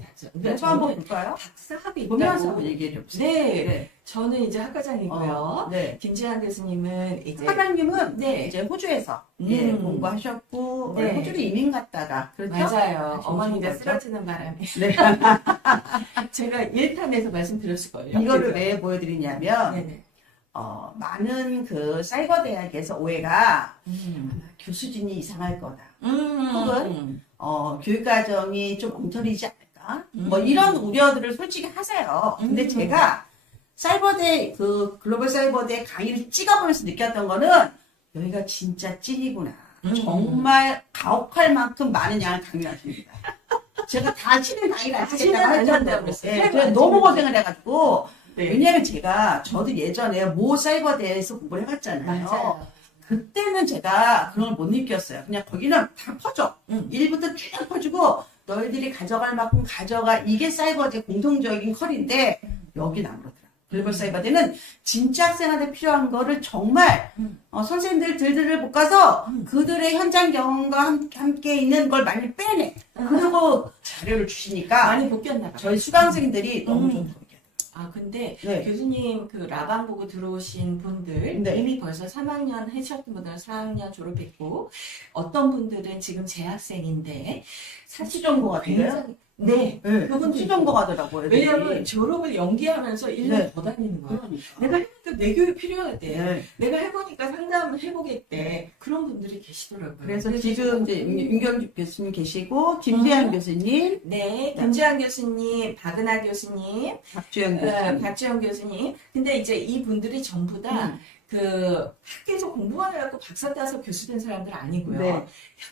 다죠. 네, 그러니까 저 한번 볼까요? 박사 학위 보면서 있다고. 얘기해 주세요. 네, 네. 저는 이제 학과장이고요. 어, 네. 김지한 교수님은 이제 사장님은 네. 이제 호주에서 음. 예, 공부하셨고 네. 호주로 이민 갔다가 그렇죠? 맞아요. 아, 어머니가 거죠? 쓰러지는 바람에 네. 제가 1탄에서 말씀드렸을 거예요. 이거를 왜 보여드리냐면 네네. 어, 많은 그 사이버 대학에서 오해가 음. 교수진이 이상할 거다. 음. 혹은 어, 교육과정이 좀 엉터리지 않을 까? 뭐 음. 이런 우려들을 솔직히 하세요. 근데 음. 제가 사이버대 그 글로벌 사이버대 강의를 찍어보면서 느꼈던 거는 여기가 진짜 찐이구나. 음. 정말 가혹할 만큼 많은 양을 강요하십니다. 제가 다시는 강의를 안 그래서 안 너무 찍는다. 고생을 해가지고 네. 왜냐면 제가 저도 예전에 모 사이버대에서 공부를 해봤잖아요. 맞아요. 그때는 제가 그런 걸 못 느꼈어요. 그냥 거기는 다 퍼져. 음. 일부터 쭉 퍼주고 너희들이 가져갈 만큼 가져가. 이게 사이버대 공통적인 컬인데 여긴 안 그렇더라. 글로벌 사이버대는 진짜 학생한테 필요한 거를 정말 음. 어, 선생님들 들들을 못 가서 음. 그들의 현장 경험과 함- 함께 있는 걸 많이 빼내. 그리고 자료를 주시니까 많이 바뀌었나 봐요. 저희 수강생들이 너무 보게. 아 근데 네. 교수님 그 라방 보고 들어오신 분들 네. 이미 벌써 3학년 하셨던 분들은 4학년 졸업했고 어떤 분들은 지금 재학생인데 사치 정보 같은데요? 네 네. 그분도 수정보 가더라고요. 애들이. 왜냐하면 졸업을 연기하면서 1년 네. 더 다니는 거예요. 그러니까. 내가 해보니까 내 교육 필요하대. 네. 내가 해보니까 상담을 해보겠대. 그런 분들이 계시더라고요. 그래서 지금 이제 윤경주 교수님 계시고 김세현 음. 교수님, 네, 김지한 교수님, 박은하 교수님, 박주영 어, 교수님. 박주영 교수님. 근데 이제 이 분들이 전부 다 음. 그 학교에서 공부만 해갖고 박사 따서 교수 된 사람들 아니고요. 네.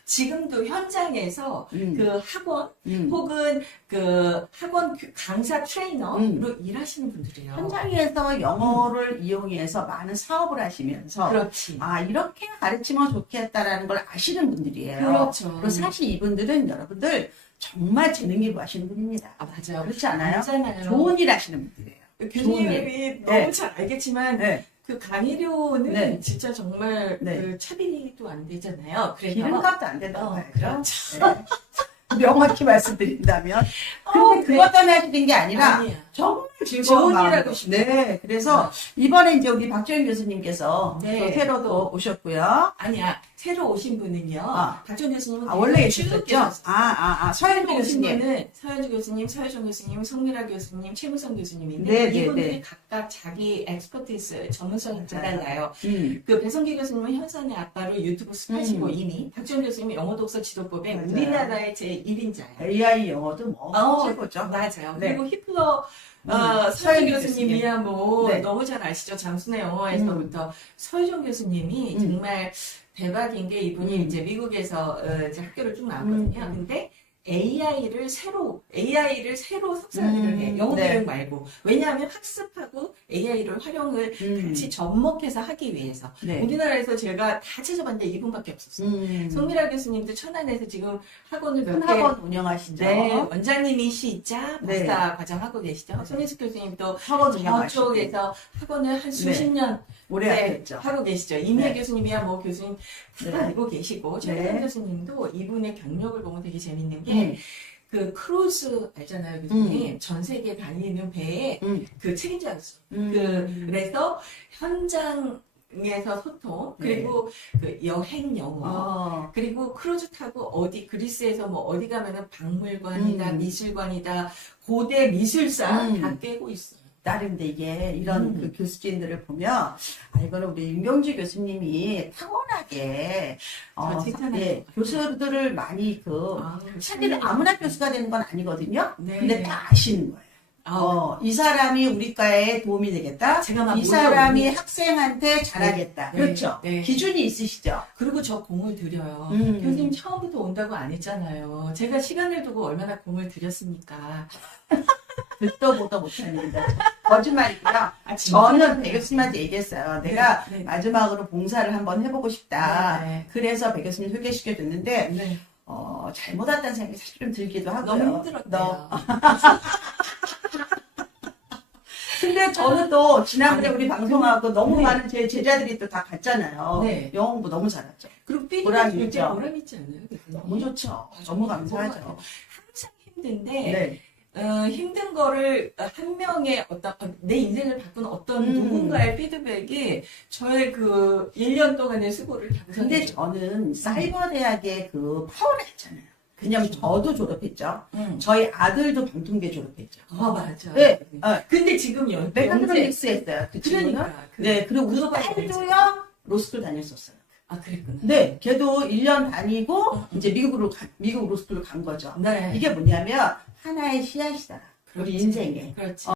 지금도 현장에서 음. 그 학원 음. 혹은 그 학원 교- 강사 트레이너로 음. 일하시는 분들이에요. 현장에서 영어를 이용해서 많은 사업을 하시면서 그렇지. 아 이렇게 가르치면 좋겠다라는 걸 아시는 분들이에요. 그렇죠. 그리고 사실 이분들은 여러분들 정말 재능 기부하시는 분입니다. 아 맞아요. 그렇지 않아요? 맞잖아요. 좋은 일 하시는 분들이에요. 교수님이 너무 네. 잘 알겠지만 네. 그 강의료는 네. 진짜 정말 네. 그 차비도 안 되잖아요. 그래서 기름값도 안 된다고 어, 봐야죠. 그렇죠. 네. 명확히 말씀드린다면. 근데 어, 그것 때문에 하시는 게 아니라 아니야. 정말 즐거운 일 하고 마음으로. 싶어. 네. 그래서 이번에 이제 우리 박정현 교수님께서 네. 또 새로 또 오셨고요. 아니야. 새로 오신 분은요. 아. 박준 교수님은 아, 원래? 계셨어요. 아, 아, 아. 서현주 새로 오신 교수님. 분은 서현주 교수님, 서효정 교수님, 송미라 교수님, 최무성 교수님인데 네, 네, 이분들이 네. 각각 자기 엑스퍼티스 전문성이. 달라요. 음. 그 배성기 교수님은 현산의 아빠로 유튜브 스파시고 음. 이미 박준 교수님이 영어 독서 지도법의 맞아요. 우리나라의 제 1인자예요. AI 영어도 뭐 어, 최고죠. 맞아요. 네. 그리고 히플러 서효정 서현주 교수님이야 뭐 네. 너무 잘 아시죠. 장순의 영어에서부터 서효정 교수님이 음. 정말 대박인 게 이분이 음. 이제 미국에서 어, 이제 학교를 쭉 나왔거든요. 음. 근데 AI를 새로 AI를 새로 석사를 음, 해 영어 네. 교육 말고 왜냐하면 학습하고 AI를 활용을 음. 같이 접목해서 하기 위해서 네. 우리나라에서 제가 다 찾아봤는데 이분밖에 없었어요. 음. 송미라 교수님도 천안에서 지금 학원을 큰 몇개 학원 운영하시죠. 네, 원장님이시자 네. 박사 과정 하고 계시죠. 네. 손예숙 교수님도 학원 운영하시고 저쪽에서 학원을 한 수십 년 오래 네. 하고 계시죠. 이미애 네. 교수님이야 뭐 교수님 다 네. 알고 계시고 최태원 네. 교수님도 이분의 경력을 보면 되게 재밌는 음. 게그 크루즈 알잖아요, 교수님. 전 세계 다니는 배에 음. 그 책임자였어. 음. 그 그래서 현장 에서 소통 네. 그리고 그 여행 영어 어. 그리고 크루즈 타고 어디 그리스에서 뭐 어디 가면은 박물관이다 음. 미술관이다 고대 미술사 음. 다 깨고 있어요. 나름대 이게 이런 음. 그 교수진들을 보면 아 이거는 우리 윤경주 교수님이 타고나게 어, 같아요. 교수들을 많이 그 아, 사실 아무나 교수가 되는 건 아니거든요. 네. 근데 다 아시는 거예요. 아, 어, 이 사람이 우리 과에 도움이 되겠다. 제가 막이 사람이 몰라오니. 학생한테 잘하겠다. 네. 그렇죠. 네. 기준이 있으시죠. 그리고 저 공을 들여요. 음. 교수님 처음부터 온다고 안 했잖아요. 제가 시간을 두고 얼마나 공을 들였습니까? 듣도 보도 못합니다. 거짓말이고요. 아, 저는 배 교수님한테 얘기했어요. 내가 네, 네. 마지막으로 봉사를 한번 해보고 싶다. 네, 그래서 배 교수님 소개시켜줬는데 네. 어, 잘못 왔다는 생각이 사실 좀 들기도 하고요. 너무 힘들었대요. 너- 근데 저는 또 지난번에 아니, 우리 방송하고 너무 네. 많은 제 제자들이 또 다 갔잖아요. 네. 영어 공부 너무 잘했죠. 그리고 삐리가 있죠. 보람 있지? 교수님? 너무 좋죠. 아, 너무 감사하죠. 너무 항상 힘든데 네. 어, 힘든 거를 한 명의 어떤 내 인생을 바꾼 어떤 음. 누군가의 피드백이 저의 그 1년 동안의 수고를 다 근데. 저는 사이버 대학의 그 파워를 했잖아요. 왜냐면 저도 졸업했죠. 응. 저희 아들도 방통대 졸업했죠. 어 맞아. 네. 어, 근데 지금 연 메가트로닉스 했어요. 그. 그러니까. 그- 네, 그리고 우리 딸도요, 로스쿨 다녔었어요. 아 그랬구나. 네, 걔도 1년 다니고, 음. 이제 미국으로, 가- 미국 로스쿨로 간 거죠. 네. 이게 뭐냐면, 하나의 씨앗이다. 우리. 인생에. 그렇지.